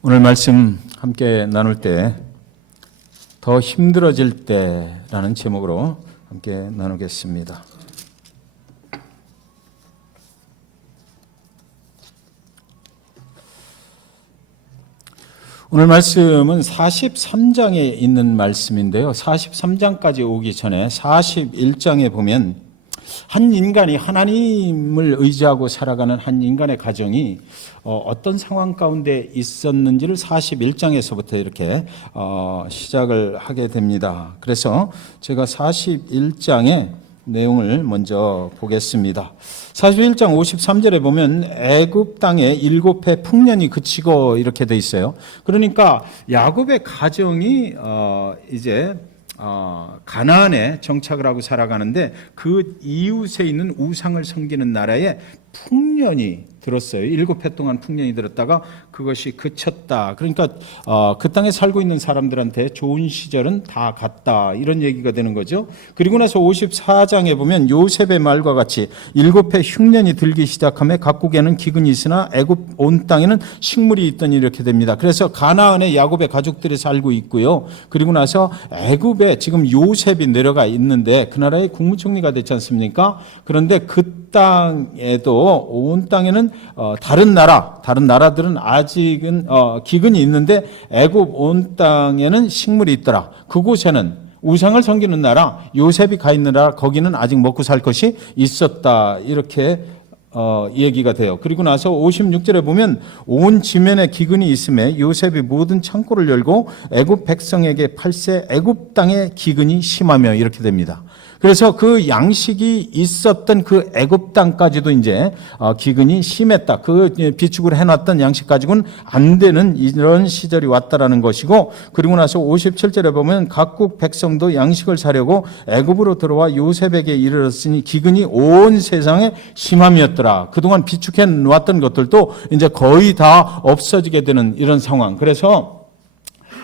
오늘 말씀 함께 나눌 때 더 힘들어질 때라는 제목으로 함께 나누겠습니다. 오늘 말씀은 43장에 있는 말씀인데요. 43장까지 오기 전에 41장에 보면 한 인간이 하나님을 의지하고 살아가는 한 인간의 가정이 어떤 상황 가운데 있었는지를 41장에서부터 이렇게 시작을 하게 됩니다. 그래서 제가 41장의 내용을 먼저 보겠습니다. 41장 53절에 보면 애굽 땅에 7해 풍년이 그치고 이렇게 돼 있어요. 그러니까 야곱의 가정이 이제 가나안에 정착을 하고 살아가는데 그 이웃에 있는 우상을 섬기는 나라에 풍년이 들었어요. 7해 동안 풍년이 들었다가 그것이 그쳤다. 그러니까 그 땅에 살고 있는 사람들한테 좋은 시절은 다 갔다. 이런 얘기가 되는 거죠. 그리고 나서 54장에 보면 요셉의 말과 같이 7해 흉년이 들기 시작하며 각국에는 기근이 있으나 애굽 온 땅에는 식물이 있더니 이렇게 됩니다. 그래서 가나안에 야곱의 가족들이 살고 있고요. 그리고 나서 애굽에 지금 요셉이 내려가 있는데 그 나라의 국무총리가 됐지 않습니까? 그런데 그 땅에도 온 땅에는 다른 나라들은 아직은 기근이 있는데 애굽 온 땅에는 식물이 있더라. 그곳에는 우상을 섬기는 나라, 요셉이 가 있는 나라, 거기는 아직 먹고 살 것이 있었다. 이렇게 얘기가 돼요. 그리고 나서 56절에 보면 온 지면에 기근이 있음에 요셉이 모든 창고를 열고 애굽 백성에게 팔세 애굽 땅에 기근이 심하며 이렇게 됩니다. 그래서 그 양식이 있었던 그 애굽 땅까지도 이제 기근이 심했다. 그 비축을 해놨던 양식 가지고는 안 되는 이런 시절이 왔다라는 것이고, 그리고 나서 57절에 보면 각국 백성도 양식을 사려고 애굽으로 들어와 요셉에게 이르렀으니 기근이 온 세상에 심함이었더라. 그동안 비축해 놓았던 것들도 이제 거의 다 없어지게 되는 이런 상황. 그래서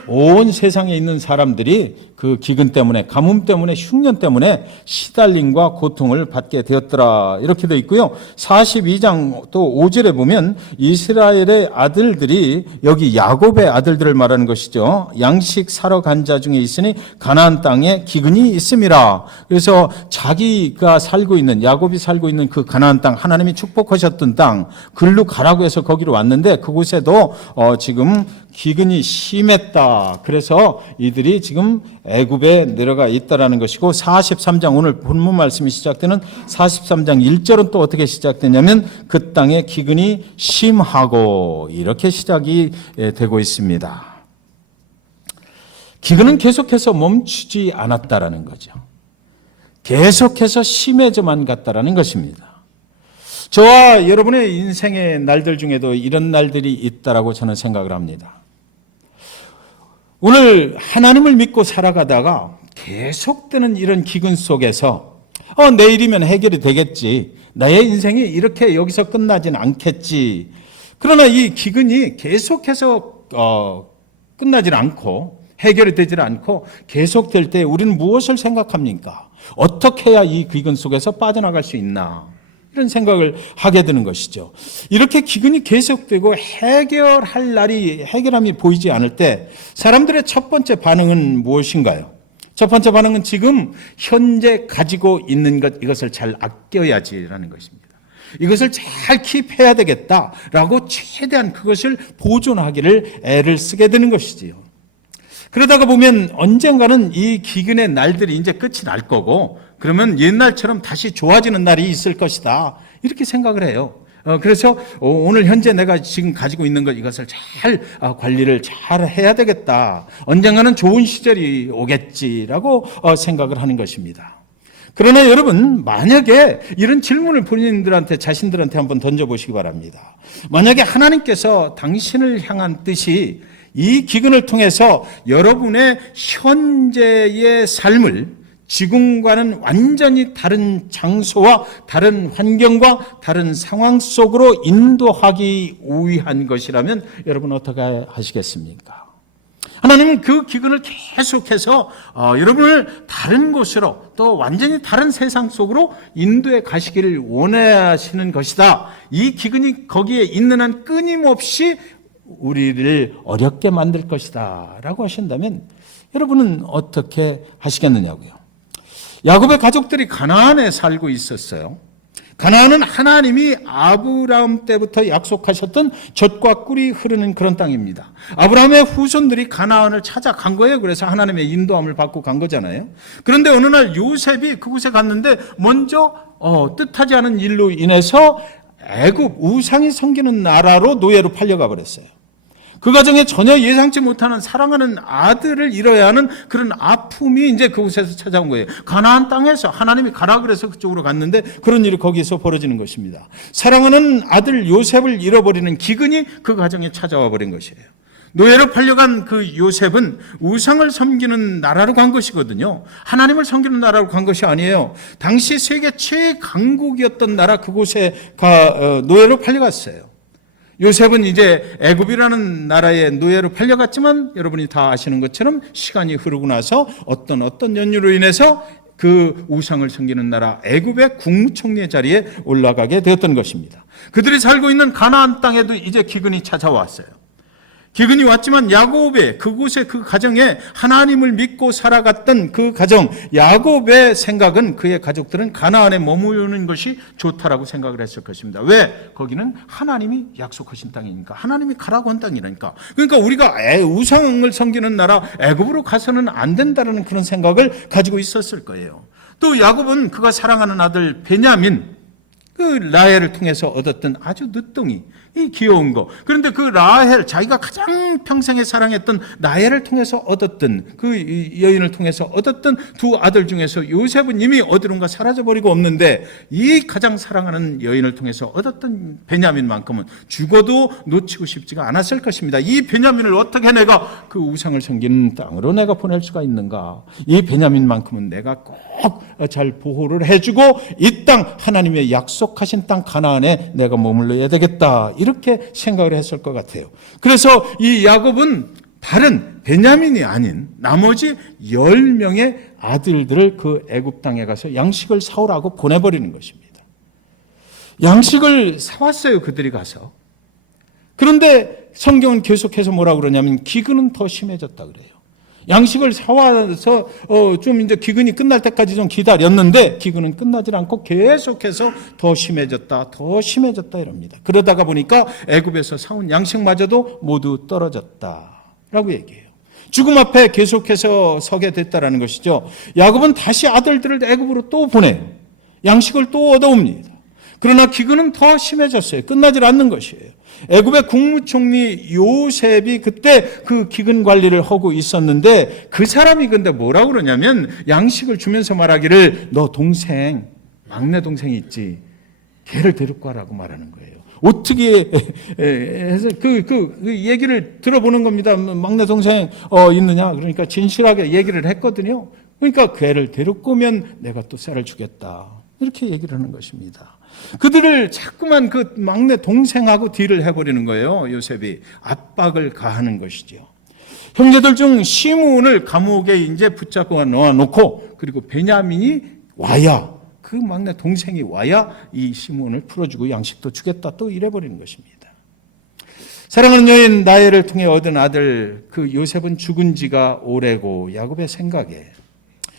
온 세상에 있는 사람들이 그 기근 때문에, 가뭄 때문에, 흉년 때문에 시달림과 고통을 받게 되었더라. 이렇게 되어 있고요. 42장 또 5절에 보면 이스라엘의 아들들이, 여기 야곱의 아들들을 말하는 것이죠. 양식 사러 간 자 중에 있으니 가나안 땅에 기근이 있음이라. 그래서 자기가 살고 있는, 야곱이 살고 있는 그 가나안 땅, 하나님이 축복하셨던 땅, 글로 가라고 해서 거기로 왔는데 그곳에도 지금 기근이 심했다. 그래서 이들이 지금 애굽에 내려가 있다라는 것이고, 43장 오늘 본문 말씀이 시작되는 43장 1절은 또 어떻게 시작되냐면 그 땅에 기근이 심하고 이렇게 시작이 되고 있습니다. 기근은 계속해서 멈추지 않았다라는 거죠. 계속해서 심해져만 갔다라는 것입니다. 저와 여러분의 인생의 날들 중에도 이런 날들이 있다라고 저는 생각을 합니다. 오늘 하나님을 믿고 살아가다가 계속되는 이런 기근 속에서 내일이면 해결이 되겠지. 나의 인생이 이렇게 여기서 끝나진 않겠지. 그러나 이 기근이 계속해서 끝나질 않고 해결이 되질 않고 계속될 때 우리는 무엇을 생각합니까? 어떻게 해야 이 기근 속에서 빠져나갈 수 있나? 이런 생각을 하게 되는 것이죠. 이렇게 기근이 계속되고 해결함이 보이지 않을 때 사람들의 첫 번째 반응은 무엇인가요? 첫 번째 반응은 지금 현재 가지고 있는 것, 이것을 잘 아껴야지라는 것입니다. 이것을 잘 킵해야 되겠다라고 최대한 그것을 보존하기를 애를 쓰게 되는 것이지요. 그러다가 보면 언젠가는 이 기근의 날들이 이제 끝이 날 거고, 그러면 옛날처럼 다시 좋아지는 날이 있을 것이다. 이렇게 생각을 해요. 그래서 오늘 현재 내가 지금 가지고 있는 것, 이것을 잘 관리를 잘 해야 되겠다. 언젠가는 좋은 시절이 오겠지라고 생각을 하는 것입니다. 그러나 여러분, 만약에 이런 질문을 본인들한테, 자신들한테 한번 던져보시기 바랍니다. 만약에 하나님께서 당신을 향한 뜻이 이 기근을 통해서 여러분의 현재의 삶을 지금과는 완전히 다른 장소와 다른 환경과 다른 상황 속으로 인도하기 위한 것이라면 여러분 어떻게 하시겠습니까? 하나님은 그 기근을 계속해서 여러분을 다른 곳으로, 또 완전히 다른 세상 속으로 인도해 가시기를 원하시는 것이다. 이 기근이 거기에 있는 한 끊임없이 우리를 어렵게 만들 것이다 라고 하신다면 여러분은 어떻게 하시겠느냐고요. 야곱의 가족들이 가나안에 살고 있었어요. 가나안은 하나님이 아브라함 때부터 약속하셨던 젖과 꿀이 흐르는 그런 땅입니다. 아브라함의 후손들이 가나안을 찾아간 거예요. 그래서 하나님의 인도함을 받고 간 거잖아요. 그런데 어느 날 요셉이 그곳에 갔는데 먼저 뜻하지 않은 일로 인해서 애굽 우상이 섬기는 나라로 노예로 팔려가 버렸어요. 그 가정에 전혀 예상치 못하는 사랑하는 아들을 잃어야 하는 그런 아픔이 이제 그곳에서 찾아온 거예요. 가나안 땅에서 하나님이 가라 그래서 그쪽으로 갔는데 그런 일이 거기서 벌어지는 것입니다. 사랑하는 아들 요셉을 잃어버리는 기근이 그 가정에 찾아와 버린 것이에요. 노예로 팔려간 그 요셉은 우상을 섬기는 나라로 간 것이거든요. 하나님을 섬기는 나라로 간 것이 아니에요. 당시 세계 최강국이었던 나라 그곳에 노예로 팔려갔어요. 요셉은 이제 애굽이라는 나라의 노예로 팔려갔지만 여러분이 다 아시는 것처럼 시간이 흐르고 나서 어떤 연유로 인해서 그 우상을 섬기는 나라 애굽의 국무총리의 자리에 올라가게 되었던 것입니다. 그들이 살고 있는 가나안 땅에도 이제 기근이 찾아왔어요. 기근이 왔지만 야곱의 그곳의 그 가정에 하나님을 믿고 살아갔던 그 가정, 야곱의 생각은 그의 가족들은 가나안에 머무르는 것이 좋다라고 생각을 했을 것입니다. 왜? 거기는 하나님이 약속하신 땅이니까. 하나님이 가라고 한 땅이라니까. 그러니까 우리가 우상을 섬기는 나라 애굽으로 가서는 안 된다는 그런 생각을 가지고 있었을 거예요. 또 야곱은 그가 사랑하는 아들 베냐민, 그 라헬을 통해서 얻었던 아주 늦둥이, 이 귀여운 거. 그런데 그 라헬, 자기가 가장 평생에 사랑했던 라헬을 통해서 얻었던, 그 여인을 통해서 얻었던 두 아들 중에서 요셉은 이미 어디론가 사라져버리고 없는데 이 가장 사랑하는 여인을 통해서 얻었던 베냐민만큼은 죽어도 놓치고 싶지가 않았을 것입니다. 이 베냐민을 어떻게 내가 그 우상을 섬기는 땅으로 내가 보낼 수가 있는가? 이 베냐민만큼은 내가 꼭 잘 보호를 해주고 이 땅, 하나님의 약속하신 땅 가나안에 내가 머물러야 되겠다. 이렇게 생각을 했을 것 같아요. 그래서 이 야곱은 다른 베냐민이 아닌 나머지 10명의 아들들을 그 애굽 땅에 가서 양식을 사오라고 보내버리는 것입니다. 양식을 사왔어요. 그들이 가서. 그런데 성경은 계속해서 뭐라고 그러냐면 기근은 더 심해졌다 그래요. 양식을 사와서 좀 이제 기근이 끝날 때까지 좀 기다렸는데 기근은 끝나질 않고 계속해서 더 심해졌다 이럽니다. 그러다가 보니까 애굽에서 사온 양식마저도 모두 떨어졌다라고 얘기해요. 죽음 앞에 계속해서 서게 됐다라는 것이죠. 야곱은 다시 아들들을 애굽으로 또 보내요. 양식을 또 얻어옵니다. 그러나 기근은 더 심해졌어요. 끝나질 않는 것이에요. 애굽의 국무총리 요셉이 그때 그 기근 관리를 하고 있었는데 그 사람이 근데 뭐라고 그러냐면 양식을 주면서 말하기를 너 동생, 막내 동생이 있지. 걔를 데리고 와라고 말하는 거예요. 어떻게 해서 그 얘기를 들어보는 겁니다. 막내 동생 있느냐? 그러니까 진실하게 얘기를 했거든요. 그러니까 걔를 데리고 오면 내가 또 쌀을 주겠다. 이렇게 얘기를 하는 것입니다. 그들을 자꾸만 그 막내 동생하고 딜을 해버리는 거예요. 요셉이 압박을 가하는 것이죠. 형제들 중 시므온을 감옥에 이제 붙잡아 놓아놓고 그리고 베냐민이 와야 그 막내 동생이 와야 이 시므온을 풀어주고 양식도 주겠다 또 이래버리는 것입니다. 사랑하는 여인 라헬을 통해 얻은 아들 그 요셉은 죽은 지가 오래고 야곱의 생각에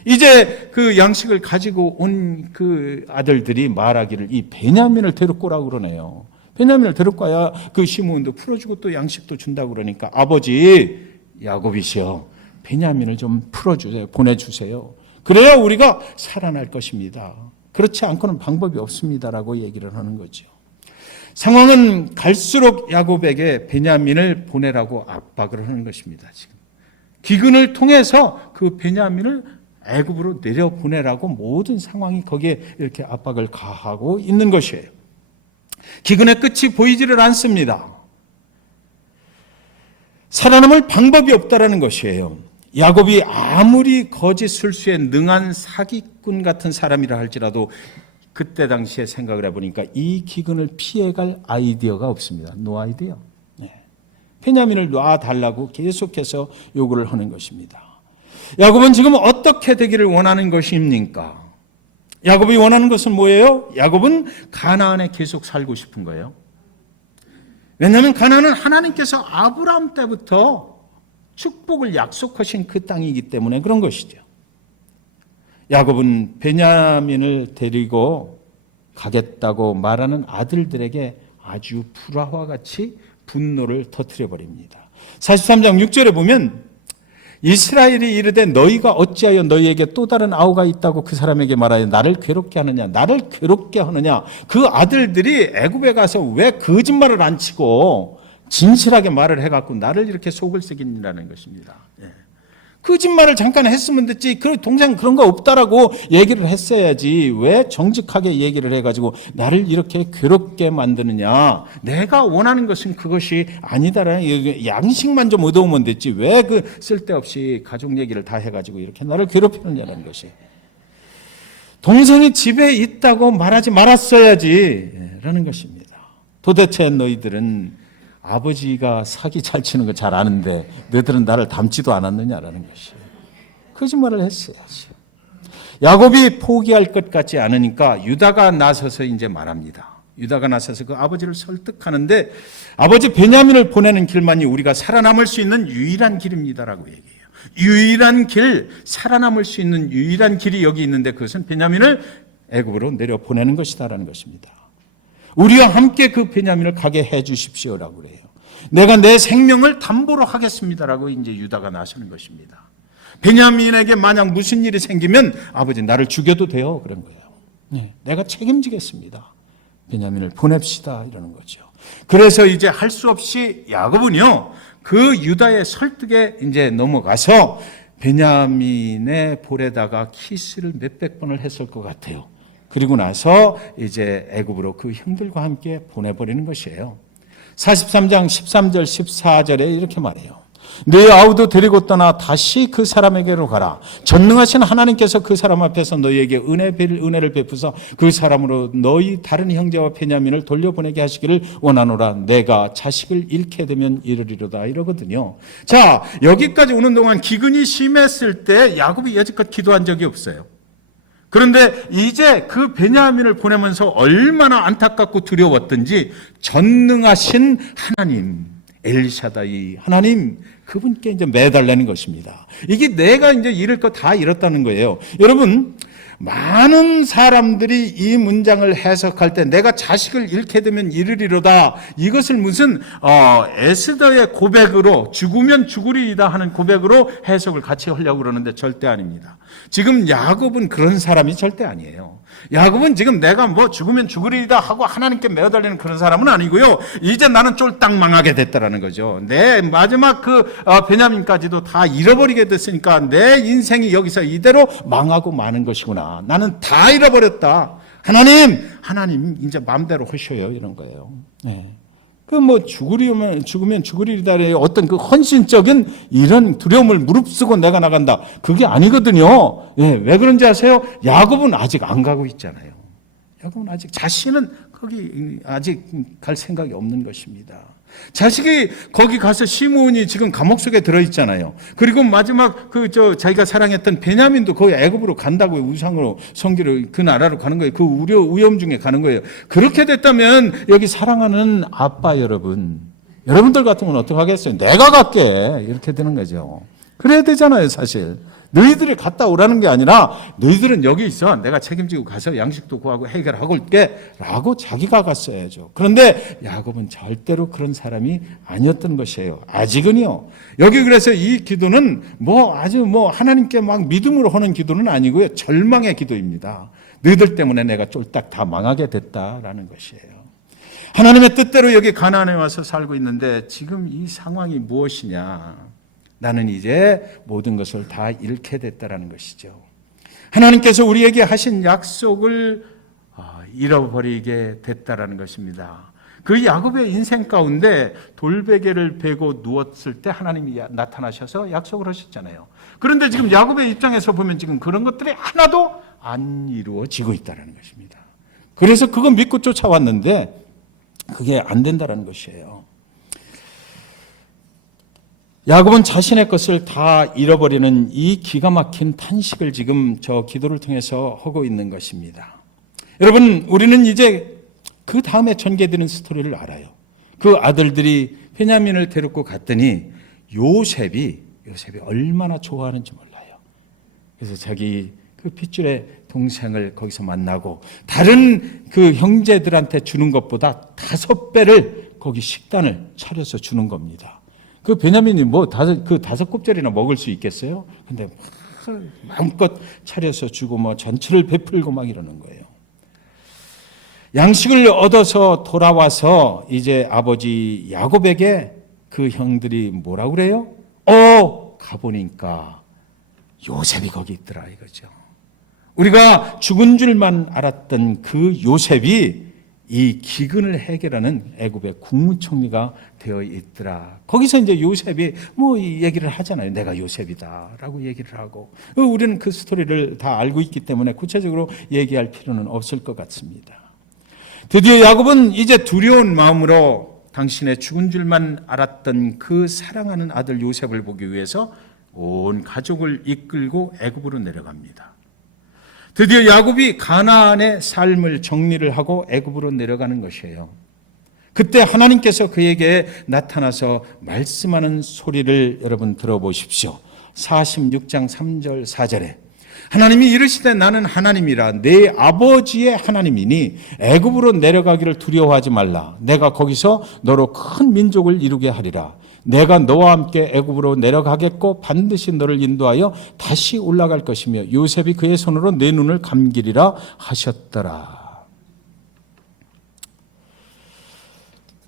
이제 그 양식을 가지고 온 그 아들들이 말하기를 이 베냐민을 데리고 오라고 그러네요. 베냐민을 데리고 와야 그 시므온도 풀어주고 또 양식도 준다고 그러니까 아버지 야곱이시여 베냐민을 좀 풀어주세요. 보내주세요. 그래야 우리가 살아날 것입니다. 그렇지 않고는 방법이 없습니다라고 얘기를 하는 거죠. 상황은 갈수록 야곱에게 베냐민을 보내라고 압박을 하는 것입니다. 지금 기근을 통해서 그 베냐민을 애굽으로 내려보내라고 모든 상황이 거기에 이렇게 압박을 가하고 있는 것이에요. 기근의 끝이 보이지를 않습니다. 살아남을 방법이 없다라는 것이에요. 야곱이 아무리 거짓 술수에 능한 사기꾼 같은 사람이라 할지라도 그때 당시에 생각을 해보니까 이 기근을 피해갈 아이디어가 없습니다. 노 아이디어. 베냐민을 놔달라고 계속해서 요구를 하는 것입니다. 야곱은 지금 어떻게 되기를 원하는 것입니까? 야곱이 원하는 것은 뭐예요? 야곱은 가나안에 계속 살고 싶은 거예요. 왜냐하면 가나안은 하나님께서 아브라함 때부터 축복을 약속하신 그 땅이기 때문에 그런 것이죠. 야곱은 베냐민을 데리고 가겠다고 말하는 아들들에게 아주 불화와 같이 분노를 터뜨려 버립니다. 43장 6절에 보면 이스라엘이 이르되 너희가 어찌하여 너희에게 또 다른 아우가 있다고 그 사람에게 말하여 나를 괴롭게 하느냐, 나를 괴롭게 하느냐. 그 아들들이 애굽에 가서 왜 거짓말을 안 치고 진실하게 말을 해갖고 나를 이렇게 속을 새기느라는 것입니다. 예. 거짓말을 잠깐 했으면 됐지. 그 동생 그런 거 없다라고 얘기를 했어야지. 왜 정직하게 얘기를 해가지고 나를 이렇게 괴롭게 만드느냐. 내가 원하는 것은 그것이 아니다라는 양식만 좀 얻어오면 됐지. 왜 그 쓸데없이 가족 얘기를 다 해가지고 이렇게 나를 괴롭히느냐는 것이. 동생이 집에 있다고 말하지 말았어야지. 라는 것입니다. 도대체 너희들은 아버지가 사기 잘 치는 거 잘 아는데 너희들은 나를 닮지도 않았느냐라는 것이. 거짓말을 했어야지. 야곱이 포기할 것 같지 않으니까 유다가 나서서 이제 말합니다. 유다가 나서서 그 아버지를 설득하는데 아버지 베냐민을 보내는 길만이 우리가 살아남을 수 있는 유일한 길입니다라고 얘기해요. 유일한 길, 살아남을 수 있는 유일한 길이 여기 있는데 그것은 베냐민을 애굽으로 내려 보내는 것이다라는 것입니다. 우리와 함께 그 베냐민을 가게 해 주십시오라고 그래요. 내가 내 생명을 담보로 하겠습니다라고 이제 유다가 나서는 것입니다. 베냐민에게 만약 무슨 일이 생기면 아버지 나를 죽여도 돼요. 그런 거예요. 네, 내가 책임지겠습니다. 베냐민을 보냅시다 이러는 거죠. 그래서 이제 할 수 없이 야곱은요 그 유다의 설득에 이제 넘어가서 베냐민의 볼에다가 키스를 몇백 번을 했을 것 같아요. 그리고 나서 이제 애굽으로 그 형들과 함께 보내버리는 것이에요. 43장 13절 14절에 이렇게 말해요. 네 아우도 데리고 떠나 다시 그 사람에게로 가라. 전능하신 하나님께서 그 사람 앞에서 너희에게 은혜를 베푸사 그 사람으로 너희 다른 형제와 베냐민을 돌려보내게 하시기를 원하노라. 내가 자식을 잃게 되면 이르리로다 이러거든요. 자, 여기까지 오는 동안 기근이 심했을 때 야곱이 여지껏 기도한 적이 없어요. 그런데 이제 그 베냐민을 보내면서 얼마나 안타깝고 두려웠던지 전능하신 하나님, 엘샤다이 하나님, 그분께 이제 매달리는 것입니다. 이게 내가 이제 잃을 거 다 잃었다는 거예요. 여러분, 많은 사람들이 이 문장을 해석할 때 내가 자식을 잃게 되면 이르리로다. 이것을 무슨 에스더의 고백으로 죽으면 죽으리이다 하는 고백으로 해석을 같이 하려고 그러는데 절대 아닙니다. 지금 야곱은 그런 사람이 절대 아니에요. 야곱은 지금 내가 뭐 죽으면 죽으리이다 하고 하나님께 매달리는 그런 사람은 아니고요. 이제 나는 쫄딱 망하게 됐다라는 거죠. 내 마지막 그 베냐민까지도 다 잃어버리게 됐으니까 내 인생이 여기서 이대로 망하고 마는 것이구나. 나는 다 잃어버렸다. 하나님 이제 마음대로 하셔요. 이런 거예요. 네. 그 뭐 죽으면 죽으리다의 어떤 그 헌신적인 이런 두려움을 무릅쓰고 내가 나간다. 그게 아니거든요. 예, 왜 그런지 아세요? 야곱은 아직 안 가고 있잖아요. 야곱은 아직 자신은 거기 아직 갈 생각이 없는 것입니다. 자식이 거기 가서 시므온이 지금 감옥 속에 들어 있잖아요. 그리고 마지막 자기가 사랑했던 베냐민도 거기 애굽으로 간다고요. 우상으로 성기로 그 나라로 가는 거예요. 그 위험 중에 가는 거예요. 그렇게 됐다면 여기 사랑하는 아빠 여러분들 같으면 어떻게 하겠어요? 내가 갈게 이렇게 되는 거죠. 그래야 되잖아요, 사실. 너희들이 갔다 오라는 게 아니라 너희들은 여기 있어. 내가 책임지고 가서 양식도 구하고 해결하고 올게 라고 자기가 갔어야죠. 그런데 야곱은 절대로 그런 사람이 아니었던 것이에요. 아직은요. 여기 그래서 이 기도는 아주 하나님께 막 믿음으로 하는 기도는 아니고요. 절망의 기도입니다. 너희들 때문에 내가 쫄딱 다 망하게 됐다라는 것이에요. 하나님의 뜻대로 여기 가나안에 와서 살고 있는데 지금 이 상황이 무엇이냐? 나는 이제 모든 것을 다 잃게 됐다라는 것이죠. 하나님께서 우리에게 하신 약속을 잃어버리게 됐다라는 것입니다. 그 야곱의 인생 가운데 돌베개를 베고 누웠을 때 하나님이 나타나셔서 약속을 하셨잖아요. 그런데 지금 야곱의 입장에서 보면 지금 그런 것들이 하나도 안 이루어지고 있다는 것입니다. 그래서 그거 믿고 쫓아왔는데 그게 안 된다는 것이에요. 야곱은 자신의 것을 다 잃어버리는 이 기가 막힌 탄식을 지금 저 기도를 통해서 하고 있는 것입니다. 여러분, 우리는 이제 그 다음에 전개되는 스토리를 알아요. 그 아들들이 베냐민을 데리고 갔더니 요셉이 얼마나 좋아하는지 몰라요. 그래서 자기 그 핏줄의 동생을 거기서 만나고 다른 그 형제들한테 주는 것보다 5배를 거기 식단을 차려서 주는 겁니다. 그 베냐민이 뭐 다섯 곱절이나 먹을 수 있겠어요? 근데 마음껏 차려서 주고 뭐 전체를 베풀고 막 이러는 거예요. 양식을 얻어서 돌아와서 이제 아버지 야곱에게 그 형들이 뭐라고 그래요? 가보니까 요셉이 거기 있더라 이거죠. 우리가 죽은 줄만 알았던 그 요셉이 이 기근을 해결하는 애굽의 국무총리가 되어 있더라. 거기서 이제 요셉이 뭐 얘기를 하잖아요. 내가 요셉이다라고 얘기를 하고, 우리는 그 스토리를 다 알고 있기 때문에 구체적으로 얘기할 필요는 없을 것 같습니다. 드디어 야곱은 이제 두려운 마음으로 당신의 죽은 줄만 알았던 그 사랑하는 아들 요셉을 보기 위해서 온 가족을 이끌고 애굽으로 내려갑니다. 드디어 야곱이 가나안의 삶을 정리를 하고 애굽으로 내려가는 것이에요. 그때 하나님께서 그에게 나타나서 말씀하는 소리를 여러분 들어보십시오. 46장 3절 4절에 하나님이 이르시되 나는 하나님이라 내 아버지의 하나님이니 애굽으로 내려가기를 두려워하지 말라. 내가 거기서 너로 큰 민족을 이루게 하리라. 내가 너와 함께 애굽으로 내려가겠고 반드시 너를 인도하여 다시 올라갈 것이며 요셉이 그의 손으로 내 눈을 감기리라 하셨더라.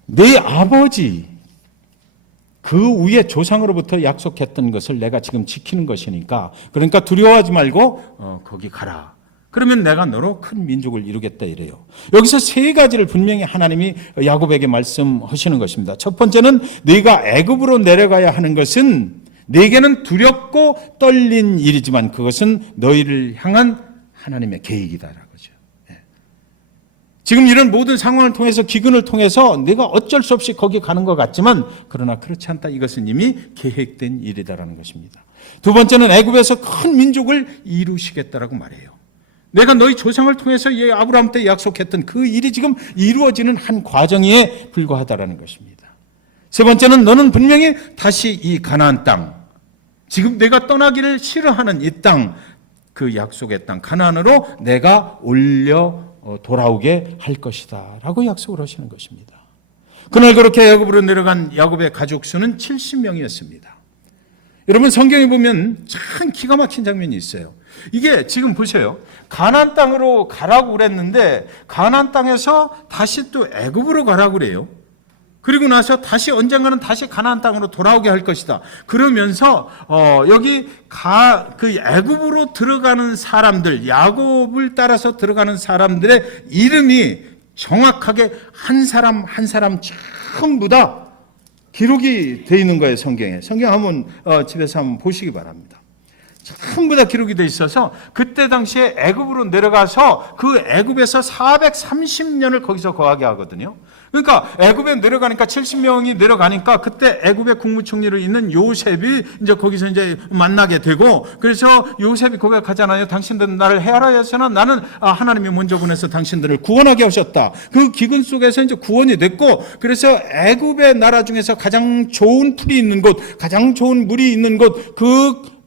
내 아버지 그 위에 조상으로부터 약속했던 것을 내가 지금 지키는 것이니까 그러니까 두려워하지 말고 거기 가라. 그러면 내가 너로 큰 민족을 이루겠다 이래요. 여기서 3가지를 분명히 하나님이 야곱에게 말씀하시는 것입니다. 첫 번째는 네가 애굽으로 내려가야 하는 것은 네게는 두렵고 떨린 일이지만 그것은 너희를 향한 하나님의 계획이다라고 하죠. 지금 이런 모든 상황을 통해서 기근을 통해서 내가 어쩔 수 없이 거기 가는 것 같지만 그러나 그렇지 않다. 이것은 이미 계획된 일이다라는 것입니다. 두 번째는 애굽에서 큰 민족을 이루시겠다라고 말해요. 내가 너희 조상을 통해서 아브라함 때 약속했던 그 일이 지금 이루어지는 한 과정에 불과하다라는 것입니다. 세 번째는 너는 분명히 다시 이 가나안 땅, 지금 내가 떠나기를 싫어하는 이 땅, 그 약속의 땅 가나안으로 내가 올려 돌아오게 할 것이다 라고 약속을 하시는 것입니다. 그날 그렇게 애굽으로 내려간 야곱의 가족 수는 70명이었습니다. 여러분 성경에 보면 참 기가 막힌 장면이 있어요. 이게 지금 보세요. 가나안 땅으로 가라고 그랬는데 가나안 땅에서 다시 또 애굽으로 가라고 그래요. 그리고 나서 다시 언젠가는 다시 가나안 땅으로 돌아오게 할 것이다. 그러면서 여기 그 애굽으로 들어가는 사람들, 야곱을 따라서 들어가는 사람들의 이름이 정확하게 한 사람 한 사람 전부 다 기록이 되어 있는 거예요. 성경에. 성경 한번 집에서 한번 보시기 바랍니다. 전부 다 기록이 되어 있어서 그때 당시에 애굽으로 내려가서 그 애굽에서 430년을 거기서 거하게 하거든요. 그러니까 애굽에 내려가니까 70명이 내려가니까 그때 애굽의 국무총리로 있는 요셉이 이제 거기서 이제 만나게 되고 그래서 요셉이 고백하잖아요. 당신들은 나를 해하라 했으나 나는 하나님이 먼저 보내서 당신들을 구원하게 하셨다. 그 기근 속에서 이제 구원이 됐고 그래서 애굽의 나라 중에서 가장 좋은 풀이 있는 곳, 가장 좋은 물이 있는 곳, 그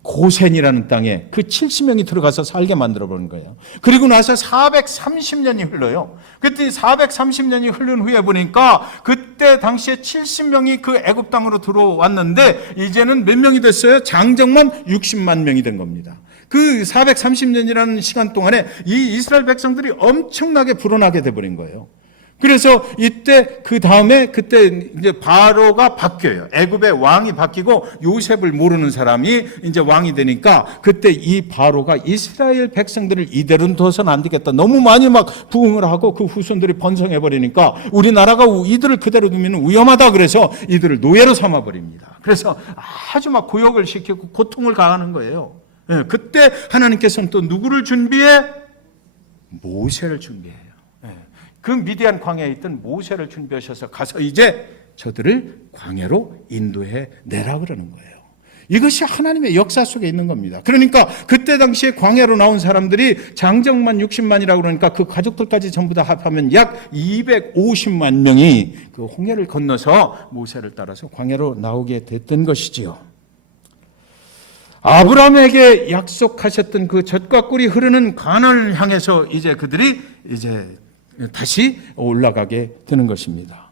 고센이라는 땅에 그 70명이 들어가서 살게 만들어버린 거예요. 그리고 나서 430년이 흘러요. 그때 430년이 흐른 후에 보니까 그때 당시에 70명이 그 애굽 땅으로 들어왔는데 이제는 몇 명이 됐어요? 장정만 60만 명이 된 겁니다. 그 430년이라는 시간 동안에 이 이스라엘 백성들이 엄청나게 불어나게 돼버린 거예요. 그래서 이때 그 다음에 그때 이제 바로가 바뀌어요. 애굽의 왕이 바뀌고 요셉을 모르는 사람이 이제 왕이 되니까 그때 이 바로가 이스라엘 백성들을 이대로는 둬서는 안 되겠다. 너무 많이 막 부흥을 하고 그 후손들이 번성해 버리니까 우리나라가 이들을 그대로 두면 위험하다. 그래서 이들을 노예로 삼아 버립니다. 그래서 아주 막 고역을 시키고 고통을 가하는 거예요. 그때 하나님께서는 또 누구를 준비해? 모세를 준비해요. 그 미디안 광야에 있던 모세를 준비하셔서 가서 이제 저들을 광야로 인도해 내라 그러는 거예요. 이것이 하나님의 역사 속에 있는 겁니다. 그러니까 그때 당시에 광야로 나온 사람들이 장정만 60만이라고 그러니까 그 가족들까지 전부 다 합하면 약 250만 명이 그 홍해를 건너서 모세를 따라서 광야로 나오게 됐던 것이지요. 아브라함에게 약속하셨던 그 젖과 꿀이 흐르는 가나안을 향해서 이제 그들이 이제 다시 올라가게 되는 것입니다.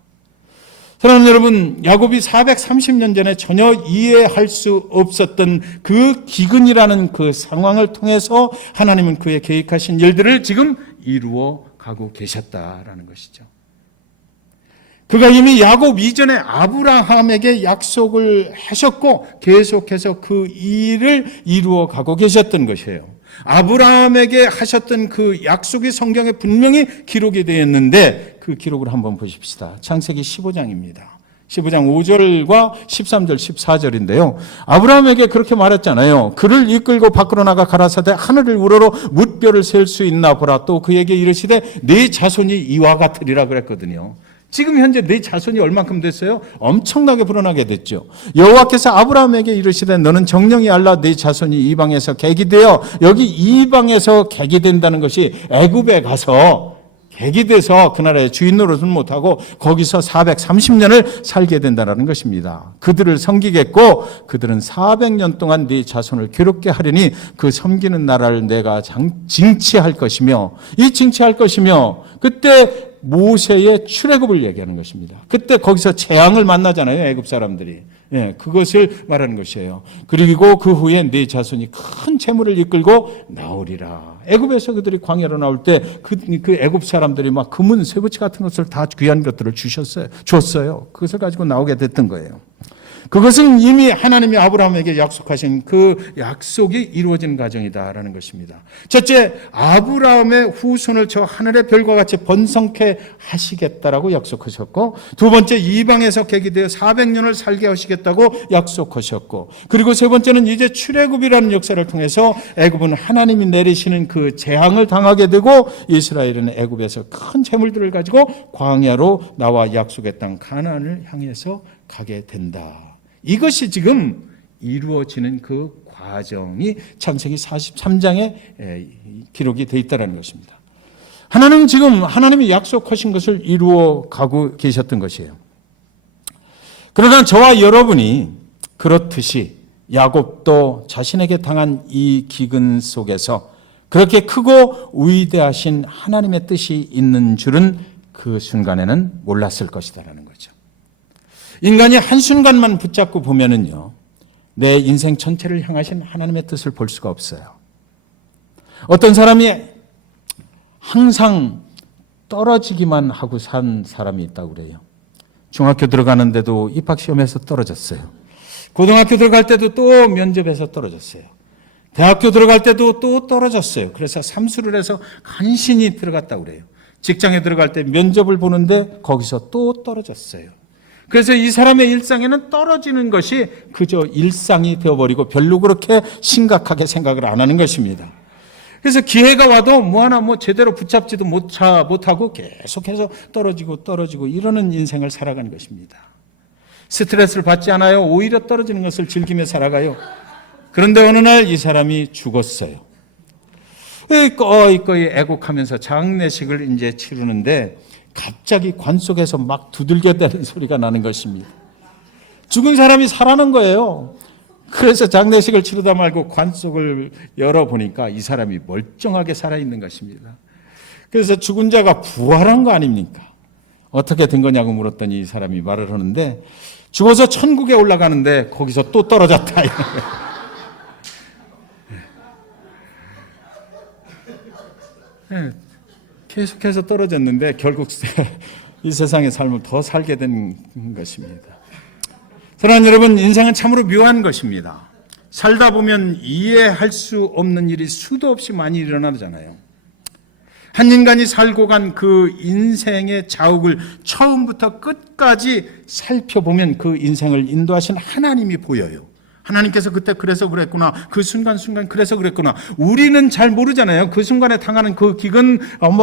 사랑하는 여러분, 야곱이 430년 전에 전혀 이해할 수 없었던 그 기근이라는 그 상황을 통해서 하나님은 그의 계획하신 일들을 지금 이루어 가고 계셨다라는 것이죠. 그가 이미 야곱 이전에 아브라함에게 약속을 하셨고 계속해서 그 일을 이루어 가고 계셨던 것이에요. 아브라함에게 하셨던 그 약속이 성경에 분명히 기록이 되어 있는데 그 기록을 한번 보십시다. 창세기 15장입니다. 15장 5절과 13절, 14절인데요. 아브라함에게 그렇게 말했잖아요. 그를 이끌고 밖으로 나가 가라사대 하늘을 우러러 뭇별을 셀 수 있나 보라. 또 그에게 이르시되 네 자손이 이와 같으리라 그랬거든요. 지금 현재 네 자손이 얼만큼 됐어요? 엄청나게 불어나게 됐죠. 여호와께서 아브라함에게 이르시되 너는 정령이 알라 네 자손이 이방에서 객이 되어 여기 이방에서 객이 된다는 것이 애굽에 가서 객이 돼서 그 나라의 주인 노릇은 못하고 거기서 430년을 살게 된다는 것입니다. 그들을 섬기겠고 그들은 400년 동안 네 자손을 괴롭게 하려니 그 섬기는 나라를 내가 징치할 것이며 이 징치할 것이며 그때 모세의 출애굽을 얘기하는 것입니다. 그때 거기서 재앙을 만나잖아요. 애굽 사람들이. 예, 그것을 말하는 것이에요. 그리고 그 후에 네 자손이 큰 재물을 이끌고 나오리라. 애굽에서 그들이 광야로 나올 때 그 애굽 사람들이 막 금은 쇠붙이 같은 것을 다 귀한 것들을 줬어요. 그것을 가지고 나오게 됐던 거예요. 그것은 이미 하나님이 아브라함에게 약속하신 그 약속이 이루어지는 과정이다라는 것입니다. 첫째, 아브라함의 후손을 저 하늘의 별과 같이 번성케 하시겠다라고 약속하셨고, 두 번째, 이방에서 객이 되어 400년을 살게 하시겠다고 약속하셨고, 그리고 세 번째는 이제 출애굽이라는 역사를 통해서 애굽은 하나님이 내리시는 그 재앙을 당하게 되고 이스라엘은 애굽에서 큰 재물들을 가지고 광야로 나와 약속의 땅 가나안을 향해서 가게 된다. 이것이 지금 이루어지는 그 과정이 창세기 43장에 기록이 되어 있다는 것입니다. 하나님은 지금 하나님이 약속하신 것을 이루어 가고 계셨던 것이에요. 그러나 저와 여러분이 그렇듯이 야곱도 자신에게 당한 이 기근 속에서 그렇게 크고 위대하신 하나님의 뜻이 있는 줄은 그 순간에는 몰랐을 것이다라는 거죠. 인간이 한순간만 붙잡고 보면은요, 내 인생 전체를 향하신 하나님의 뜻을 볼 수가 없어요. 어떤 사람이 항상 떨어지기만 하고 산 사람이 있다고 그래요. 중학교 들어가는데도 입학시험에서 떨어졌어요. 고등학교 들어갈 때도 또 면접에서 떨어졌어요. 대학교 들어갈 때도 또 떨어졌어요. 그래서 삼수를 해서 간신히 들어갔다고 그래요. 직장에 들어갈 때 면접을 보는데 거기서 또 떨어졌어요. 그래서 이 사람의 일상에는 떨어지는 것이 그저 일상이 되어버리고 별로 그렇게 심각하게 생각을 안 하는 것입니다. 그래서 기회가 와도 제대로 붙잡지도 못하고 계속해서 떨어지고 이러는 인생을 살아가는 것입니다. 스트레스를 받지 않아요. 오히려 떨어지는 것을 즐기며 살아가요. 그런데 어느 날 이 사람이 죽었어요. 꺼이 애곡하면서 장례식을 이제 치르는데 갑자기 관 속에서 막 두들겨대는 소리가 나는 것입니다. 죽은 사람이 살아난 거예요. 그래서 장례식을 치르다 말고 관 속을 열어보니까 이 사람이 멀쩡하게 살아있는 것입니다. 그래서 죽은 자가 부활한 거 아닙니까? 어떻게 된 거냐고 물었더니 이 사람이 말을 하는데 죽어서 천국에 올라가는데 거기서 또 떨어졌다. 네, 계속해서 떨어졌는데 결국 이 세상의 삶을 더 살게 된 것입니다. 사랑하는 여러분, 인생은 참으로 묘한 것입니다. 살다 보면 이해할 수 없는 일이 수도 없이 많이 일어나잖아요. 한 인간이 살고 간 그 인생의 자욱을 처음부터 끝까지 살펴보면 그 인생을 인도하신 하나님이 보여요. 하나님께서 그때 그래서 그랬구나. 그 순간순간 그래서 그랬구나. 우리는 잘 모르잖아요. 그 순간에 당하는 그 기근,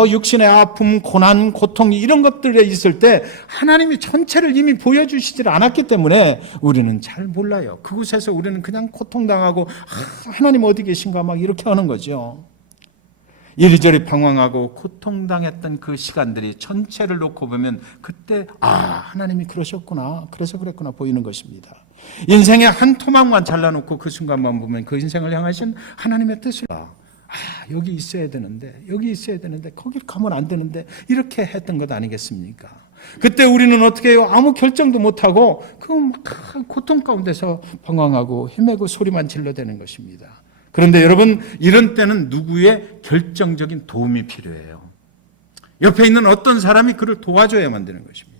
육신의 아픔, 고난, 고통 이런 것들에 있을 때 하나님이 전체를 이미 보여주시질 않았기 때문에 우리는 잘 몰라요. 그곳에서 우리는 그냥 고통당하고 하나님 어디 계신가 막 이렇게 하는 거죠. 이리저리 방황하고 고통당했던 그 시간들이 전체를 놓고 보면 그때 하나님이 그러셨구나. 그래서 그랬구나 보이는 것입니다. 인생의 한 토막만 잘라놓고 그 순간만 보면 그 인생을 향하신 하나님의 뜻을 여기 있어야 되는데 여기 있어야 되는데 거기 가면 안 되는데 이렇게 했던 것 아니겠습니까? 그때 우리는 어떻게 해요? 아무 결정도 못하고 그 고통 가운데서 방황하고 헤매고 소리만 질러대는 것입니다. 그런데 여러분, 이런 때는 누구의 결정적인 도움이 필요해요. 옆에 있는 어떤 사람이 그를 도와줘야만 되는 것입니다.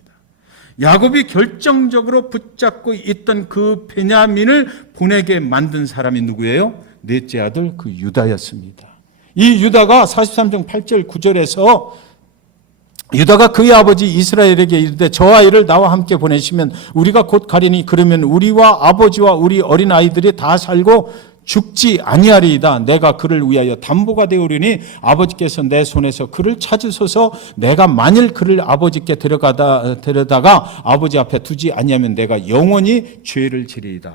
야곱이 결정적으로 붙잡고 있던 그 베냐민을 보내게 만든 사람이 누구예요? 넷째 아들 그 유다였습니다. 이 유다가 43장 8절 9절에서 유다가 그의 아버지 이스라엘에게 이르되 저 아이를 나와 함께 보내시면 우리가 곧 가리니 그러면 우리와 아버지와 우리 어린 아이들이 다 살고 죽지 아니하리이다. 내가 그를 위하여 담보가 되오리니 아버지께서 내 손에서 그를 찾으소서. 내가 만일 그를 아버지께 데려다가 아버지 앞에 두지 아니하면 내가 영원히 죄를 지리이다.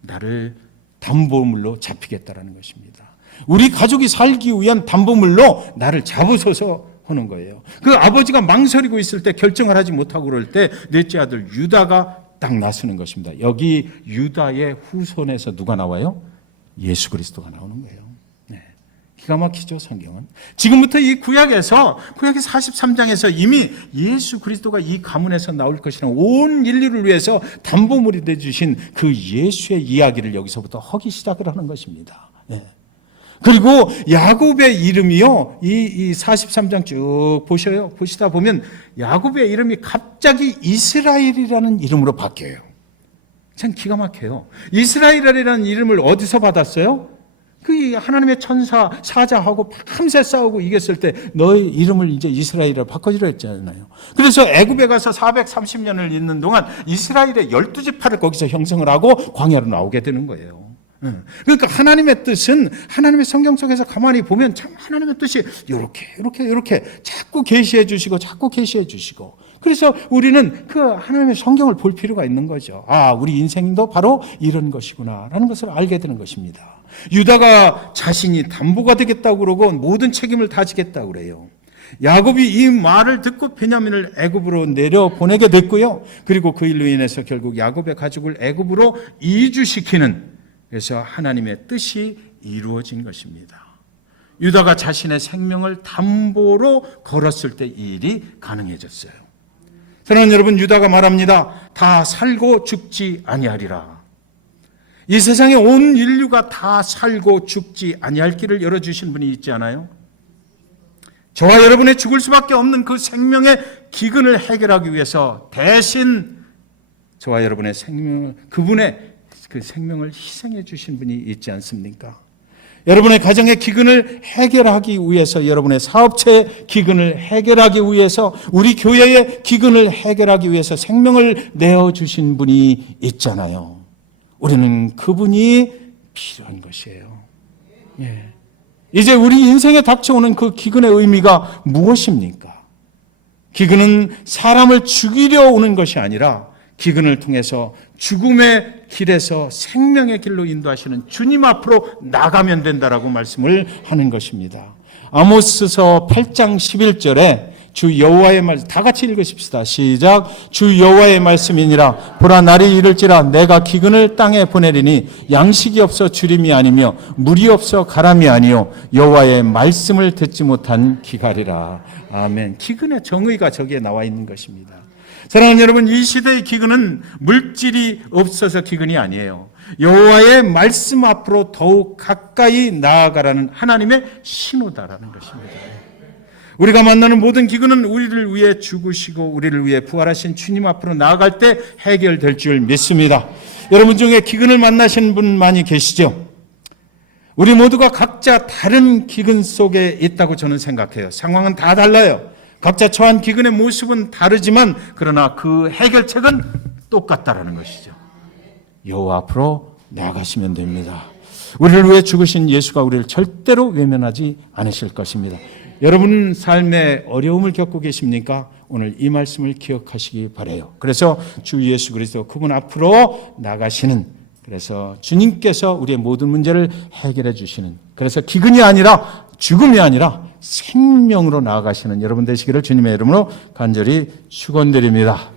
나를 담보물로 잡히겠다라는 것입니다. 우리 가족이 살기 위한 담보물로 나를 잡으소서 하는 거예요. 그 아버지가 망설이고 있을 때 결정을 하지 못하고 그럴 때 넷째 아들 유다가 딱 나서는 것입니다. 여기 유다의 후손에서 누가 나와요? 예수 그리스도가 나오는 거예요. 네. 기가 막히죠, 성경은. 지금부터 이 구약의 43장에서 이미 예수 그리스도가 이 가문에서 나올 것이라는 온 인류를 위해서 담보물이 되어주신 그 예수의 이야기를 여기서부터 하기 시작을 하는 것입니다. 네. 그리고 야곱의 이름이요, 이 43장 쭉 보시다 보면 야곱의 이름이 갑자기 이스라엘이라는 이름으로 바뀌어요. 참 기가 막혀요. 이스라엘이라는 이름을 어디서 받았어요? 그 하나님의 천사 사자하고 밤새 싸우고 이겼을 때 너의 이름을 이제 이스라엘로 바꿔주려 했잖아요. 그래서 애굽에 가서 430년을 있는 동안 이스라엘의 12지파를 거기서 형성을 하고 광야로 나오게 되는 거예요. 그러니까 하나님의 뜻은 하나님의 성경 속에서 가만히 보면 참 하나님의 뜻이 이렇게 자꾸 계시해 주시고 그래서 우리는 그 하나님의 성경을 볼 필요가 있는 거죠. 우리 인생도 바로 이런 것이구나라는 것을 알게 되는 것입니다. 유다가 자신이 담보가 되겠다고 그러고 모든 책임을 다 지겠다고 그래요. 야곱이 이 말을 듣고 베냐민을 애굽으로 내려보내게 됐고요. 그리고 그 일로 인해서 결국 야곱의 가족을 애굽으로 이주시키는, 그래서 하나님의 뜻이 이루어진 것입니다. 유다가 자신의 생명을 담보로 걸었을 때 이 일이 가능해졌어요. 사랑하는 여러분, 유다가 말합니다. 다 살고 죽지 아니하리라. 이 세상에 온 인류가 다 살고 죽지 아니할 길을 열어주신 분이 있지 않아요? 저와 여러분의 죽을 수밖에 없는 그 생명의 기근을 해결하기 위해서 대신 저와 여러분의 그분의 그 생명을 희생해 주신 분이 있지 않습니까? 여러분의 가정의 기근을 해결하기 위해서, 여러분의 사업체의 기근을 해결하기 위해서, 우리 교회의 기근을 해결하기 위해서 생명을 내어주신 분이 있잖아요. 우리는 그분이 필요한 것이에요. 예. 이제 우리 인생에 닥쳐오는 그 기근의 의미가 무엇입니까? 기근은 사람을 죽이려 오는 것이 아니라 기근을 통해서 죽음의 길에서 생명의 길로 인도하시는 주님 앞으로 나가면 된다라고 말씀을 하는 것입니다. 아모스서 8장 11절에 주 여호와의 말씀, 다 같이 읽으십시다. 시작. 주 여호와의 말씀이니라. 보라, 날이 이를지라 내가 기근을 땅에 보내리니 양식이 없어 주림이 아니며 물이 없어 가람이 아니요 여호와의 말씀을 듣지 못한 기갈이라. 아멘. 기근의 정의가 저기에 나와 있는 것입니다. 사랑하는 여러분, 이 시대의 기근은 물질이 없어서 기근이 아니에요. 여호와의 말씀 앞으로 더욱 가까이 나아가라는 하나님의 신호다라는 것입니다. 우리가 만나는 모든 기근은 우리를 위해 죽으시고 우리를 위해 부활하신 주님 앞으로 나아갈 때 해결될 줄 믿습니다. 여러분 중에 기근을 만나신 분 많이 계시죠? 우리 모두가 각자 다른 기근 속에 있다고 저는 생각해요. 상황은 다 달라요. 각자 처한 기근의 모습은 다르지만 그러나 그 해결책은 똑같다라는 것이죠. 여호와 앞으로 나아가시면 됩니다. 우리를 위해 죽으신 예수가 우리를 절대로 외면하지 않으실 것입니다. 여러분 삶에 어려움을 겪고 계십니까? 오늘 이 말씀을 기억하시기 바라요. 그래서 주 예수 그리스도 그분 앞으로 나가시는, 그래서 주님께서 우리의 모든 문제를 해결해 주시는, 그래서 기근이 아니라 죽음이 아니라 생명으로 나아가시는 여러분 되시기를 주님의 이름으로 간절히 축원드립니다.